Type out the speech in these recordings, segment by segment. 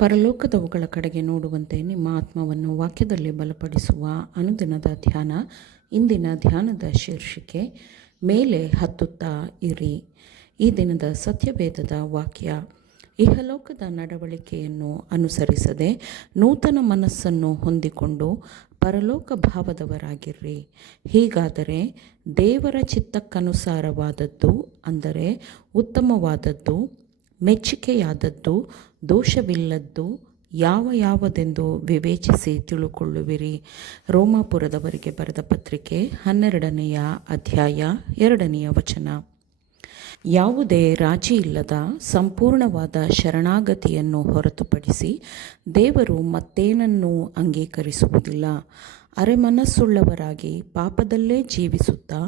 ಪರಲೋಕದವುಗಳ ಕಡೆಗೆ ನೋಡುವಂತೆ ನಿಮ್ಮ ಆತ್ಮವನ್ನು ವಾಕ್ಯದಲ್ಲಿ ಬಲಪಡಿಸುವ ಅನುದಿನದ ಧ್ಯಾನ. ಇಂದಿನ ಧ್ಯಾನದ ಶೀರ್ಷಿಕೆ ಮೇಲೆ ಹತ್ತುತ್ತಾ ಇರಿ. ಈ ದಿನದ ಸತ್ಯವೇದದ ವಾಕ್ಯ: ಇಹಲೋಕದ ನಡವಳಿಕೆಯನ್ನು ಅನುಸರಿಸದೆ ನೂತನ ಮನಸ್ಸನ್ನು ಹೊಂದಿಕೊಂಡು ಪರಲೋಕ ಭಾವದವರಾಗಿರ್ರಿ. ಹೀಗಾದರೆ ದೇವರ ಚಿತ್ತಕ್ಕನುಸಾರವಾದದ್ದು, ಅಂದರೆ ಉತ್ತಮವಾದದ್ದು, ಮೆಚ್ಚಿಕೆಯಾದದ್ದು, ದೋಷವಿಲ್ಲದ್ದು ಯಾವುದೆಂದು ವಿವೇಚಿಸಿ ತಿಳುಕೊಳ್ಳುವಿರಿ. ರೋಮಾಪುರದವರಿಗೆ ಬರೆದ ಪತ್ರಿಕೆ 12ನೇ ಅಧ್ಯಾಯ 2ನೇ ವಚನ. ಯಾವುದೇ ರಾಜಿಯಿಲ್ಲದ ಸಂಪೂರ್ಣವಾದ ಶರಣಾಗತಿಯನ್ನು ಹೊರತುಪಡಿಸಿ ದೇವರು ಮತ್ತೇನನ್ನೂ ಅಂಗೀಕರಿಸುವುದಿಲ್ಲ. ಅರೆಮನಸ್ಸುಳ್ಳವರಾಗಿ ಪಾಪದಲ್ಲೇ ಜೀವಿಸುತ್ತಾ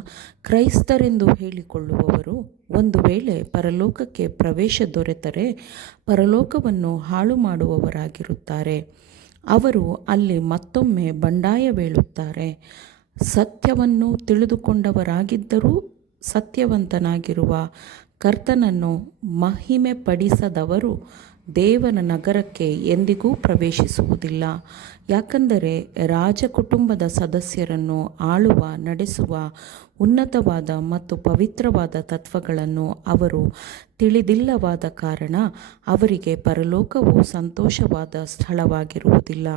ಕ್ರೈಸ್ತರೆಂದು ಹೇಳಿಕೊಳ್ಳುವವರು ಒಂದು ವೇಳೆ ಪರಲೋಕಕ್ಕೆ ಪ್ರವೇಶ ದೊರೆತರೆ ಪರಲೋಕವನ್ನು ಹಾಳು ಮಾಡುವವರಾಗಿರುತ್ತಾರೆ. ಅವರು ಅಲ್ಲಿ ಮತ್ತೊಮ್ಮೆ ಬಂಡಾಯವೇಳುತ್ತಾರೆ. ಸತ್ಯವನ್ನು ತಿಳಿದುಕೊಂಡವರಾಗಿದ್ದರೂ ಸತ್ಯವಂತನಾಗಿರುವ ಕರ್ತನನ್ನು ಮಹಿಮೆ ಪಡಿಸದವರು ದೇವನ ನಗರಕ್ಕೆ ಎಂದಿಗೂ ಪ್ರವೇಶಿಸುವುದಿಲ್ಲ. ಯಾಕಂದರೆ ರಾಜಕುಟುಂಬದ ಸದಸ್ಯರನ್ನು ಆಳುವ, ನಡೆಸುವ ಉನ್ನತವಾದ ಮತ್ತು ಪವಿತ್ರವಾದ ತತ್ವಗಳನ್ನು ಅವರು ತಿಳಿದಿಲ್ಲವಾದ ಕಾರಣ ಅವರಿಗೆ ಪರಲೋಕವು ಸಂತೋಷವಾದ ಸ್ಥಳವಾಗಿರುವುದಿಲ್ಲ.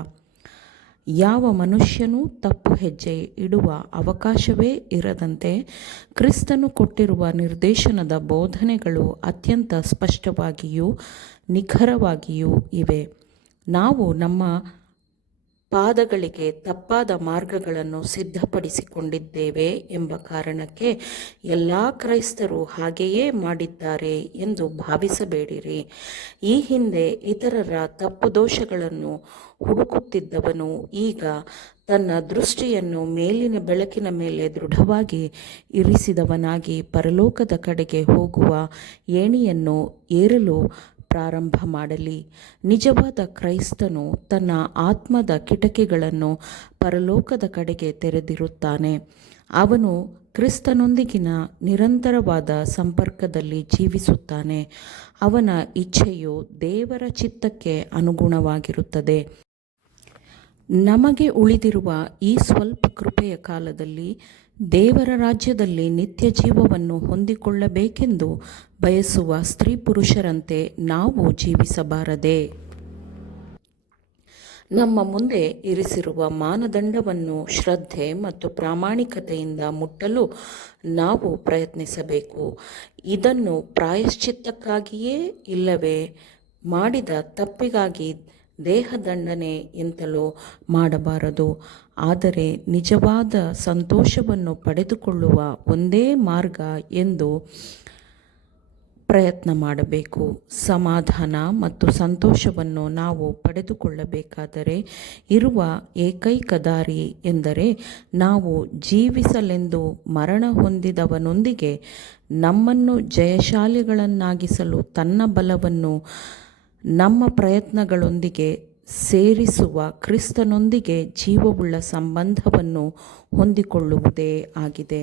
ಯಾವ ಮನುಷ್ಯನೂ ತಪ್ಪು ಹೆಜ್ಜೆ ಇಡುವ ಅವಕಾಶವೇ ಇರದಂತೆ ಕ್ರಿಸ್ತನು ಕೊಟ್ಟಿರುವ ನಿರ್ದೇಶನದ ಬೋಧನೆಗಳು ಅತ್ಯಂತ ಸ್ಪಷ್ಟವಾಗಿಯೂ ನಿಖರವಾಗಿಯೂ ಇವೆ. ನಾವು ನಮ್ಮ ಪಾದಗಳಿಗೆ ತಪ್ಪಾದ ಮಾರ್ಗಗಳನ್ನು ಸಿದ್ಧಪಡಿಸಿಕೊಂಡಿದ್ದೇವೆ ಎಂಬ ಕಾರಣಕ್ಕೆ ಎಲ್ಲ ಕ್ರೈಸ್ತರು ಹಾಗೆಯೇ ಮಾಡಿದ್ದಾರೆ ಎಂದು ಭಾವಿಸಬೇಡಿರಿ. ಈ ಹಿಂದೆ ಇತರರ ತಪ್ಪು ದೋಷಗಳನ್ನು ಹುಡುಕುತ್ತಿದ್ದವನು ಈಗ ತನ್ನ ದೃಷ್ಟಿಯನ್ನು ಮೇಲಿನ ಬೆಳಕಿನ ಮೇಲೆ ದೃಢವಾಗಿ ಇರಿಸಿದವನಾಗಿ ಪರಲೋಕದ ಕಡೆಗೆ ಹೋಗುವ ಏಣಿಯನ್ನು ಏರಲು ಪ್ರಾರಂಭ ಮಾಡಲಿ. ನಿಜವಾದ ಕ್ರೈಸ್ತನು ತನ್ನ ಆತ್ಮದ ಕಿಟಕಿಗಳನ್ನು ಪರಲೋಕದ ಕಡೆಗೆ ತೆರೆದಿರುತ್ತಾನೆ. ಅವನು ಕ್ರಿಸ್ತನೊಂದಿಗಿನ ನಿರಂತರವಾದ ಸಂಪರ್ಕದಲ್ಲಿ ಜೀವಿಸುತ್ತಾನೆ. ಅವನ ಇಚ್ಛೆಯು ದೇವರ ಚಿತ್ತಕ್ಕೆ ಅನುಗುಣವಾಗಿರುತ್ತದೆ. ನಮಗೆ ಉಳಿದಿರುವ ಈ ಸ್ವಲ್ಪ ಕೃಪೆಯ ಕಾಲದಲ್ಲಿ ದೇವರ ರಾಜ್ಯದಲ್ಲಿ ನಿತ್ಯ ಜೀವವನ್ನು ಹೊಂದಿಕೊಳ್ಳಬೇಕೆಂದು ಬಯಸುವ ಸ್ತ್ರೀ ಪುರುಷರಂತೆ ನಾವು ಜೀವಿಸಬಾರದೇ? ನಮ್ಮ ಮುಂದೆ ಇರಿಸಿರುವ ಮಾನದಂಡವನ್ನು ಶ್ರದ್ಧೆ ಮತ್ತು ಪ್ರಾಮಾಣಿಕತೆಯಿಂದ ಮುಟ್ಟಲು ನಾವು ಪ್ರಯತ್ನಿಸಬೇಕು. ಇದನ್ನು ಪ್ರಾಯಶ್ಚಿತ್ತಕ್ಕಾಗಿಯೇ ಇಲ್ಲವೇ ಮಾಡಿದ ತಪ್ಪಿಗಾಗಿ ದೇಹದಂಡನೆ ಎಂತಲೋ ಮಾಡಬಾರದು. ಆದರೆ ನಿಜವಾದ ಸಂತೋಷವನ್ನು ಪಡೆದುಕೊಳ್ಳುವ ಒಂದೇ ಮಾರ್ಗ ಎಂದು ಪ್ರಯತ್ನ ಮಾಡಬೇಕು. ಸಮಾಧಾನ ಮತ್ತು ಸಂತೋಷವನ್ನು ನಾವು ಪಡೆದುಕೊಳ್ಳಬೇಕಾದರೆ ಇರುವ ಏಕೈಕ ದಾರಿ ಎಂದರೆ ನಾವು ಜೀವಿಸಲೆಂದು ಮರಣ ಹೊಂದಿದವನೊಂದಿಗೆ ನಮ್ಮನ್ನು ಜಯಶಾಲಿಗಳನ್ನಾಗಿಸಲು ತನ್ನ ಬಲವನ್ನು ನಮ್ಮ ಪ್ರಯತ್ನಗಳೊಂದಿಗೆ ಸೇರಿಸುವ ಕ್ರಿಸ್ತನೊಂದಿಗೆ ಜೀವವುಳ್ಳ ಸಂಬಂಧವನ್ನು ಹೊಂದಿಕೊಳ್ಳುವುದೇ ಆಗಿದೆ.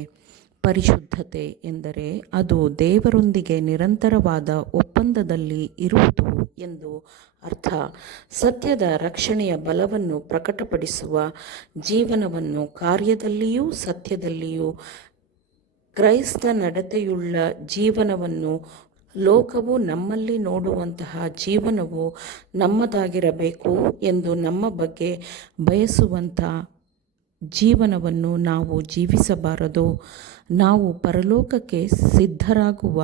ಪರಿಶುದ್ಧತೆ ಎಂದರೆ ಅದು ದೇವರೊಂದಿಗೆ ನಿರಂತರವಾದ ಒಪ್ಪಂದದಲ್ಲಿ ಇರುವುದು ಎಂದು ಅರ್ಥ. ಸತ್ಯದ ರಕ್ಷಣೆಯ ಬಲವನ್ನು ಪ್ರಕಟಪಡಿಸುವ ಜೀವನವನ್ನು ಕಾರ್ಯದಲ್ಲಿಯೂ ಸತ್ಯದಲ್ಲಿಯೂ ಕ್ರೈಸ್ತ ನಡತೆಯುಳ್ಳ ಜೀವನವನ್ನು ಲೋಕವು ನಮ್ಮಲ್ಲಿ ನೋಡುವಂತಹ ಜೀವನವು ನಮ್ಮದಾಗಿರಬೇಕು ಎಂದು ನಮ್ಮ ಬಗ್ಗೆ ಬಯಸುವಂಥ ಜೀವನವನ್ನು ನಾವು ಜೀವಿಸಬಾರದು. ನಾವು ಪರಲೋಕಕ್ಕೆ ಸಿದ್ಧರಾಗುವ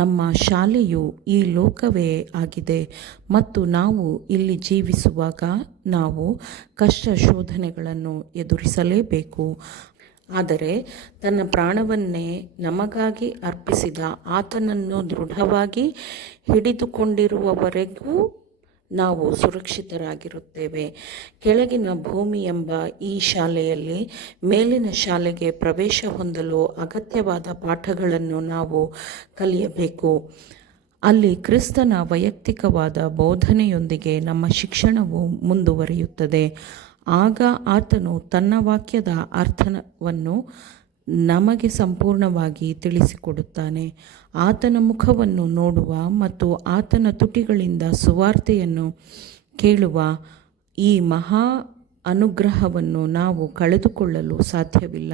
ನಮ್ಮ ಶಾಲೆಯು ಈ ಲೋಕವೇ ಆಗಿದೆ ಮತ್ತು ನಾವು ಇಲ್ಲಿ ಜೀವಿಸುವಾಗ ನಾವು ಕಷ್ಟ ಶೋಧನೆಗಳನ್ನು ಎದುರಿಸಲೇಬೇಕು. ಆದರೆ ತನ್ನ ಪ್ರಾಣವನ್ನೇ ನಮಗಾಗಿ ಅರ್ಪಿಸಿದ ಆತನನ್ನು ದೃಢವಾಗಿ ಹಿಡಿದುಕೊಂಡಿರುವವರೆಗೂ ನಾವು ಸುರಕ್ಷಿತರಾಗಿರುತ್ತೇವೆ. ಕೆಳಗಿನ ಭೂಮಿ ಎಂಬ ಈ ಶಾಲೆಯಲ್ಲಿ ಮೇಲಿನ ಶಾಲೆಗೆ ಪ್ರವೇಶ ಹೊಂದಲು ಅಗತ್ಯವಾದ ಪಾಠಗಳನ್ನು ನಾವು ಕಲಿಯಬೇಕು. ಅಲ್ಲಿ ಕ್ರಿಸ್ತನ ವೈಯಕ್ತಿಕವಾದ ಬೋಧನೆಯೊಂದಿಗೆ ನಮ್ಮ ಶಿಕ್ಷಣವು ಮುಂದುವರಿಯುತ್ತದೆ. ಆಗ ಆತನು ತನ್ನ ವಾಕ್ಯದ ಅರ್ಥವನ್ನು ನಮಗೆ ಸಂಪೂರ್ಣವಾಗಿ ತಿಳಿಸಿಕೊಡುತ್ತಾನೆ. ಆತನ ಮುಖವನ್ನು ನೋಡುವ ಮತ್ತು ಆತನ ತುಟಿಗಳಿಂದ ಸುವಾರ್ತೆಯನ್ನು ಕೇಳುವ ಈ ಮಹಾ ಅನುಗ್ರಹವನ್ನು ನಾವು ಕಳೆದುಕೊಳ್ಳಲು ಸಾಧ್ಯವಿಲ್ಲ.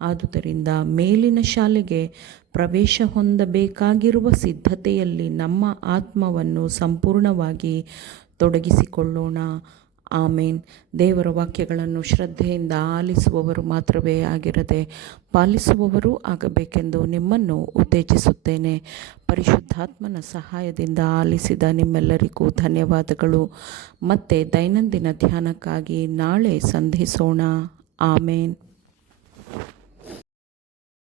ಆದುದರಿಂದ ಮೇಲಿನ ಶಾಲೆಗೆ ಪ್ರವೇಶ ಹೊಂದಬೇಕಾಗಿರುವ ಸಿದ್ಧತೆಯಲ್ಲಿ ನಮ್ಮ ಆತ್ಮವನ್ನು ಸಂಪೂರ್ಣವಾಗಿ ತೊಡಗಿಸಿಕೊಳ್ಳೋಣ. ಆಮೇನ್. ದೇವರ ವಾಕ್ಯಗಳನ್ನು ಶ್ರದ್ಧೆಯಿಂದ ಆಲಿಸುವವರು ಮಾತ್ರವೇ ಆಗಿರದೆ ಪಾಲಿಸುವವರೂ ಆಗಬೇಕೆಂದು ನಿಮ್ಮನ್ನು ಉತ್ತೇಜಿಸುತ್ತೇನೆ. ಪರಿಶುದ್ಧಾತ್ಮನ ಸಹಾಯದಿಂದ ಆಲಿಸಿದ ನಿಮ್ಮೆಲ್ಲರಿಗೂ ಧನ್ಯವಾದಗಳು. ಮತ್ತೆ ದೈನಂದಿನ ಧ್ಯಾನಕ್ಕಾಗಿ ನಾಳೆ ಸಂಧಿಸೋಣ. ಆಮೇನ್.